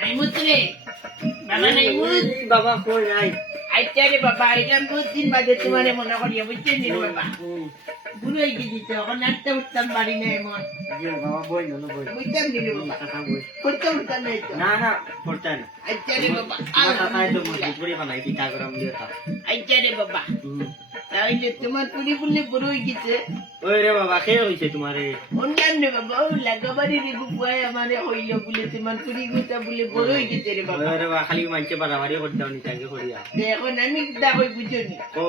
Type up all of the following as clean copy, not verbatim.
নাইমুত রে বাবা নাইমুত বাবা কই নাই আচ্ছা রে বাবা এটা বহুত দিন বাদে তোমার মনে করিয়া বুঝছেন নি বাবা বুড়োই গেছি তো এখন একটা উঠতাম বাড়ি না এমন বাবা বই না বই বুঝতাম নি রে বাবা কথা বই পড়তে উঠতাম নাই তো না না পড়তে না আচ্ছা রে বাবা কথা তো মজবুত করে বানাই পিঠা গরম দিয়ে তা আচ্ছা রে বাবা তাহলে তোমার পুরি বললে বড় হয়ে গেছে ওই রে বাবা কে হইছে তোমারে অন্যান রে বাবা ও লাগাবাড়ি রে গুয়াই আমারে হইল বলে তোমার পুরি গুতা বলে বড় হয়ে গেছে রে বাবা ওই রে বাবা খালি মানছে বাড়াবাড়ি করতে নি তাকে করিয়া এখন আমি দা কই বুঝো নি ও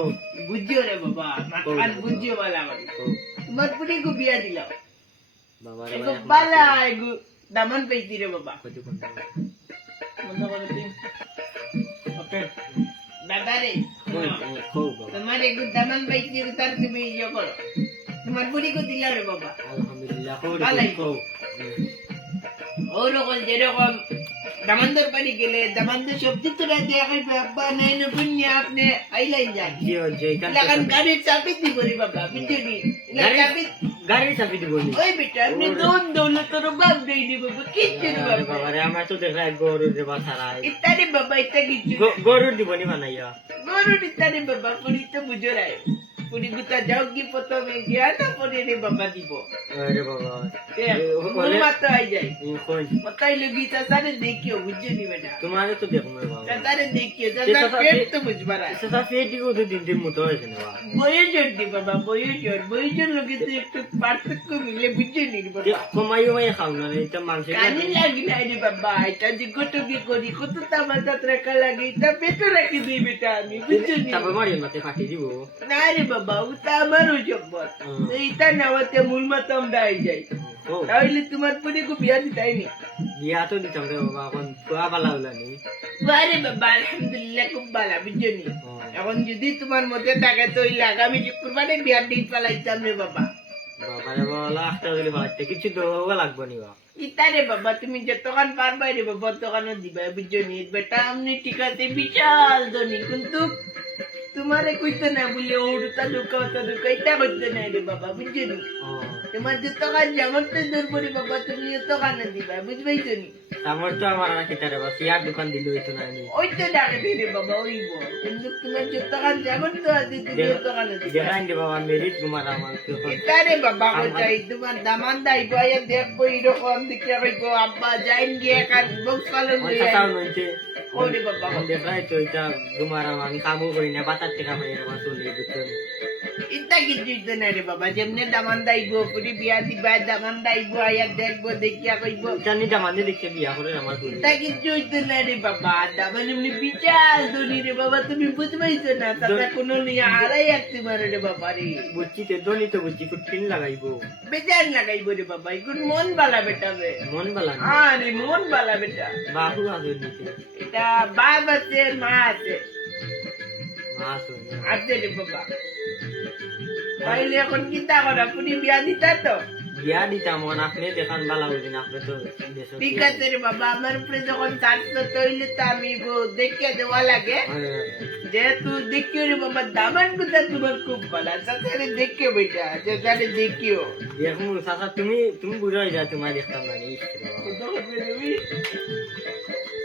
বুঝিও রে বাবা মাখান বুঝিও বালা করে তোমার পুরি গু বিয়া দিলাম বাবা রে এগো বালা এগো দামান পাইতি রে বাবা কত কোন মনে করে তুই ওকে দাদা রে কো বাবা তোমার এগো দামান পাইতি রে তার তুমি ইয়ে করো তোমার পুরি গু দিলা রে বাবা আলহামদুলিল্লাহ কো ওরকম যেরকম দামান্দর বাড়ি গেলে দামান্দর সবজি তোরা দেয়া খাইবে আব্বা নাই না পুণ্য আপনি আইলাই যান জি ও যে কান লাগান গাড়ির চাবি দিব রে বাবা বুঝলি চাবি গাড়ি চাবি দিব নি ওই বেটা আপনি দোন দৌলতর বাপ দেই দিব কিচ্ছু দিব বাবা রে আমরা তো দেখা গরু রে বাছারা ইত্যাদি বাবা ইত্যাদি গরু দিব নি বানাইয়া গরু ইত্যাদি বাবা পুরি তো বুঝো রায় পুরি গুতা যাও কি প্রথমে গিয়া না পরে রে বাবা দিব আরে বাবা মাত্র আই যাই কোন মতাই লগি সারে দেখিও বুঝলি বেটা তোমারে তো দেখো বাবা সারে দেখিও দাদা পেট তো বুঝবারা সেটা পেটি কো তো দিন দিন মতো হয়েছে না বাবা বয়জোর দি বাবা বয়জোর লোকে তো একটু পার্থক্য মিলে বুঝলি বাবা কমাই কমাই খাও না এটা মাংস কানি লাগি নাই রে বাবা এটা যে গোটকি করি কত তামাজাত রাখা লাগে এটা পেটে রাখি দিই বেটা আমি বুঝলি তারপর মারি মাতে ফাটি দিব না রে বাবা ওটা আমারও জব্বর এইটা নেওয়াতে মূল মাতাম দাই যাই তাহলে তোমার পরে খুব বিয়া দিতাইনি বিয়া তো দিতাম রে বাবা এখন পুরা বালা হলা নি আরে বাবা আলহামদুলিল্লাহ খুব ভালো বুঝলি এখন যদি তোমার মধ্যে থাকে তো ওই আগামী শুক্রবারে বিয়ার দিন পালাইতাম রে বাবা বাবা রে বাবা একটা দিলে ভালো কিছু তো লাগবে নি বাবা ইতারে বাবা তুমি যতক্ষণ পারবা রে বাবা ততক্ষণ দিবা বুঝলি বেটা আমনি ঠিক আছে বিশাল ধনী কিন্তু তোমারে কইতে না বলে ওটা ঢুকা এটা করতে নাই রে বাবা বুঝলি তোমার যতক্ষণ জামতে ধরবো রে বাবা তুমি ততক্ষণ দিবা বুঝবাইছো নি আমার তো আমার না কিতারে বাবা সিয়ার দোকান দিল হইতো না নি ওই তো ডাকে রে বাবা ওইব কিন্তু তোমার যতক্ষণ জামত তো আছে তুমি ততক্ষণ দিবা দেখাই দে বাবা মেরিট কুমার আমার তো ইতারে বাবা কই তোমার দামান দাই বয়ে দেখবো এরকম দিকে কইবো আব্বা যাইন গিয়ে কাজ বক্স পালন কথা তাও নইছে ওরে বাবা দেখাই তো এটা কুমার আমি কামও করি না বাতার টাকা পাই রে বাবা চলে বুঝছো ইতা কিছু তো না রে বাবা যেমনে দামান দাইবো পুরি বিয়া দিবা দামান দাইবো আয়া দেখবো দেখিয়া কইবো জানি দামানে দেখে বিয়া করে আমার করি ইতা কিছু তো না রে বাবা দামান এমনি বিশাল ধনী রে বাবা তুমি বুঝবাইছো না তাতে কোনো নিয়ে আড়াই আসতে পারে রে বাবা রে বুঝছি তে ধনী তো বুঝছি ফুটিন লাগাইবো বেজার লাগাইবো রে বাবা এখন মন বালা বেটা রে মন বালা না আরে মন বালা বেটা বাহু আদর নিতে এটা বাপ আছে মা আছে মা শুনে আছে রে বাবা তাইলে এখন চিন্তা করা পুরি বিয়া দিতা তো বিয়া দিতাম আপনি দেখান বালা হইবেন আপনি তো ঠিক আছে রে বাবা আমার উপরে যখন চারশো তৈলে তো আমি দেখিয়ে দেওয়া লাগে যেহেতু দেখিও রে বাবা দামান গুলা তোমার খুব ভালো তাছাড়া দেখিও বেটা যেখানে দেখিও দেখুন চাচা তুমি বুঝাই যা তোমার দেখতাম না